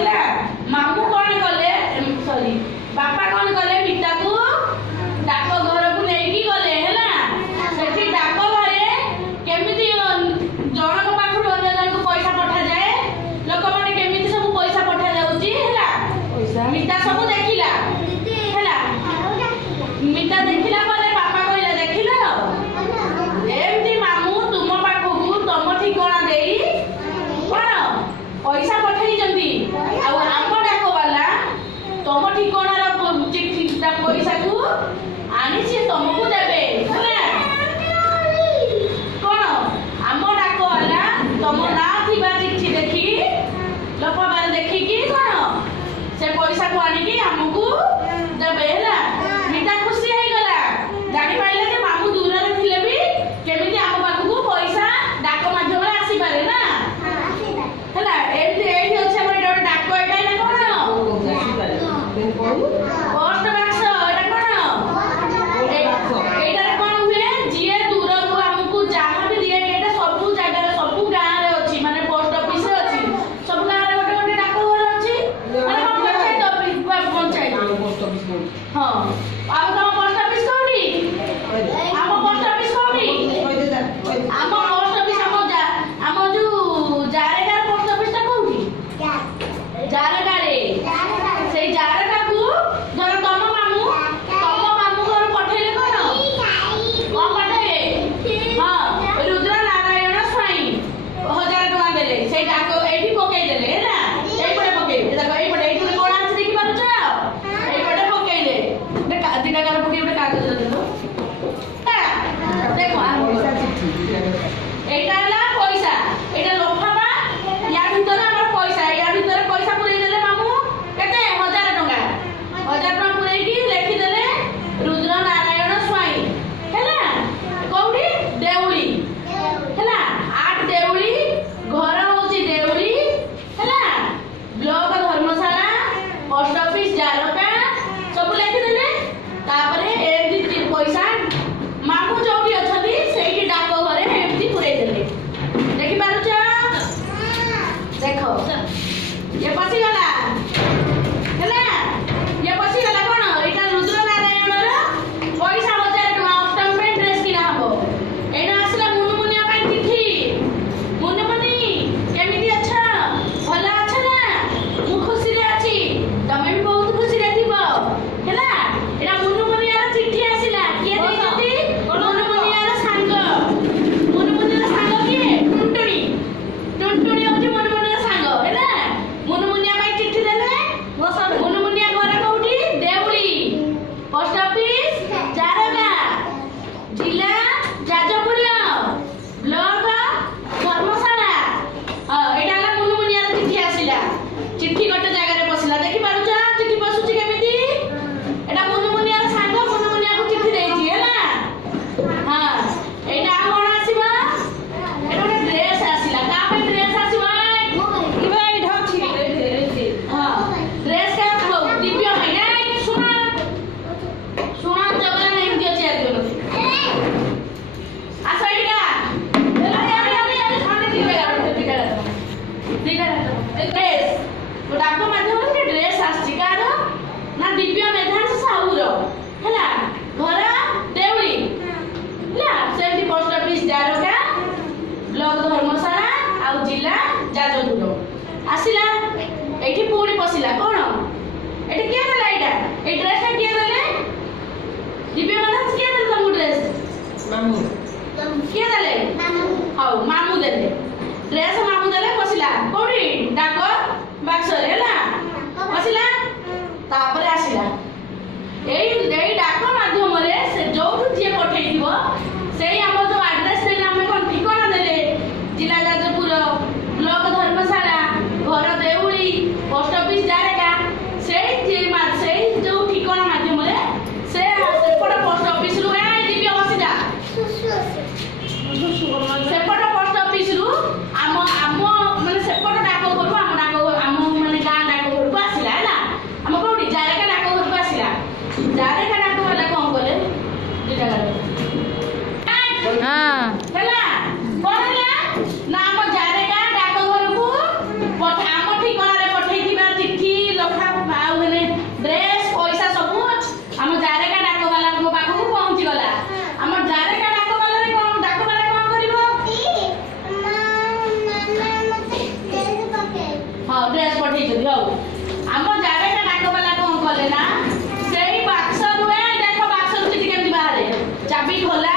ହେଲା ମାମୁ କଣ କଲେ ସରି ବାପା କଣ कले मिता को डाक घर को लेकी गले हैला सेठी डाक घरे केमिति जनक पाखु अन्य जन को पैसा पठा जाए लोक माने केमिति सब पैसा पठा जाउची हैला मिता सब देखिला हैला मिता देखिला माने पापा कहले देखिला एमती मामू तुम पाखु को तुम ठिकाना देई कोन पैसा पठाई जंदी आ आम डाक वाला तुम ठिकाना पैसा को आनी सी तुमको देबे हैला कोन आम डाक वाला तुम ना थिबा चिट्ठी देखी लोकबार देखी कि कोन से पैसा को आनी कि हमको देबे हैला मिटा खुशी हे गला जानि पाइले जे मामू दूर रे थिले भी केमिति हम पाखु पैसा डाक माध्यम रे आसी पारे ना हैला एठी एठी अछि हमर डाक एटा ना कोन आसी पारे पोस्ट बक्स एटा कोन एटा कोन हुए जिए दूर को हमको जहां भी दिए एटा सब जगह सब गांव रे अछि माने पोस्ट ऑफिस रे अछि सब गांव रे गोटे गोटे डाक घर अछि माने पंचायत ऑफिस पोस्ट ऑफिस हां अब तो पोस्ट ऑफिस कोठी हम पोस्ट ऑफिस कोठी हम पोस्ट ऑफिस हम जो जारेगा पोस्ट ऑफिस ता कोठी जारेगा रे से जारेगा को धर तम मामू घर पठेले कोन पठेले हां रुद्र नारायण स्वाई 1000 टका देले से डाक एठी पकई देले हैला एई पटे पकई देखो एई पटे एठी कोन आछ देखि पारुछ एई पटे पकईले देखा दिना कर पकई पटे कागज देलो देखो पैसा चिट्ठी एटा हला पैसा एटा लोफाबा या भीतर हमर पैसा या भीतर पैसा पुरै देले मामू केते 1000 टका 1000 टका पुरै की लेखि देले रुद्र नारायण स्वाई हैला कोउडी देउली हैला आठ देउली घर होची देउली हैला ब्लॉक धर्मशाला पोस्ट ऑफिस जारका सब लेखि देले तापरे एमती पैसा मामू जोटी अछती सेठी डाक घरे एमती पुरै देले देखि पारुछ देखो ये पसी गला हैला ये पसी गला कोन एटा रुद्र नारायण रो पैसा 1000 टका अष्टम पे ड्रेस किना हबो एना आसला मुनुमुनिया पई चिट्ठी मुनुमुनि केमिति अच्छा भला अच्छा ना मु खुशी रे अछि तमे भी बहुत खुशी रे थिबो हैला एना मुनुमुनिया रो चिट्ठी आसिला के देइती मुनुमुनिया रो संग मुनुमुनिया रो संग किए टुनटुनी टुनटुनी होची मुनुमुनिया रो संग हैला मुनुमुनिया पई चिट्ठी देले मुनुमुनिया घर कोठी देउली पोस्ट ऑफिस जारगा जिला जाजपुर ब्लॉक धर्मशाला एटा ला मुनुमुनिया रो चिट्ठी आसिला चिट्ठी गोटे जगह रे पसिला देखि पारुछ चिट्ठी पसुची केमिति एटा मुनुमुनिया रो संग मुनुमुनिया को चिट्ठी देइची हैला हां एटा कोन आसीबा एटा गोटे ड्रेस आसिला का पे ड्रेस आसीबा इबा एठा छी हां ड्रेस का हो दिव्य है ना सुना सुना जगला नहीं दियो चेयर दियो आ साइडगा अरे खाने दिबे दिगा ड्रेस तो डाको माध्यम से ड्रेस आछि कार ना दिव्य मेधांश साहुर हैला घर देउली हैला सेठी पोस्ट ऑफिस जारका ब्लॉक धर्मशाला आ जिला जाजपुर आसिला एठी पूरी पसिला कोन एठी के देला एटा ए ड्रेस टा के देले दिव्य मेधांश के देले तुमको ड्रेस मामू के देले हाउ मामू देले ड्रेस मामू देले पसिला कोडी डाको बाक्स रे हैला पसिला तापरे आसिला एई डाक माध्यम रे से जो ଦେଇଛନ୍ତି। ହଉ ଆମ ଜାରେକା ଡାକବାଲା କଣ କଲେ ନା ସେଇ ବାକ୍ସ ରୁହେ ଦେଖ ବାକ୍ସରୁ ଚିଠି କେମିତି ବାହାରେ ଚାବି ଖୋଲା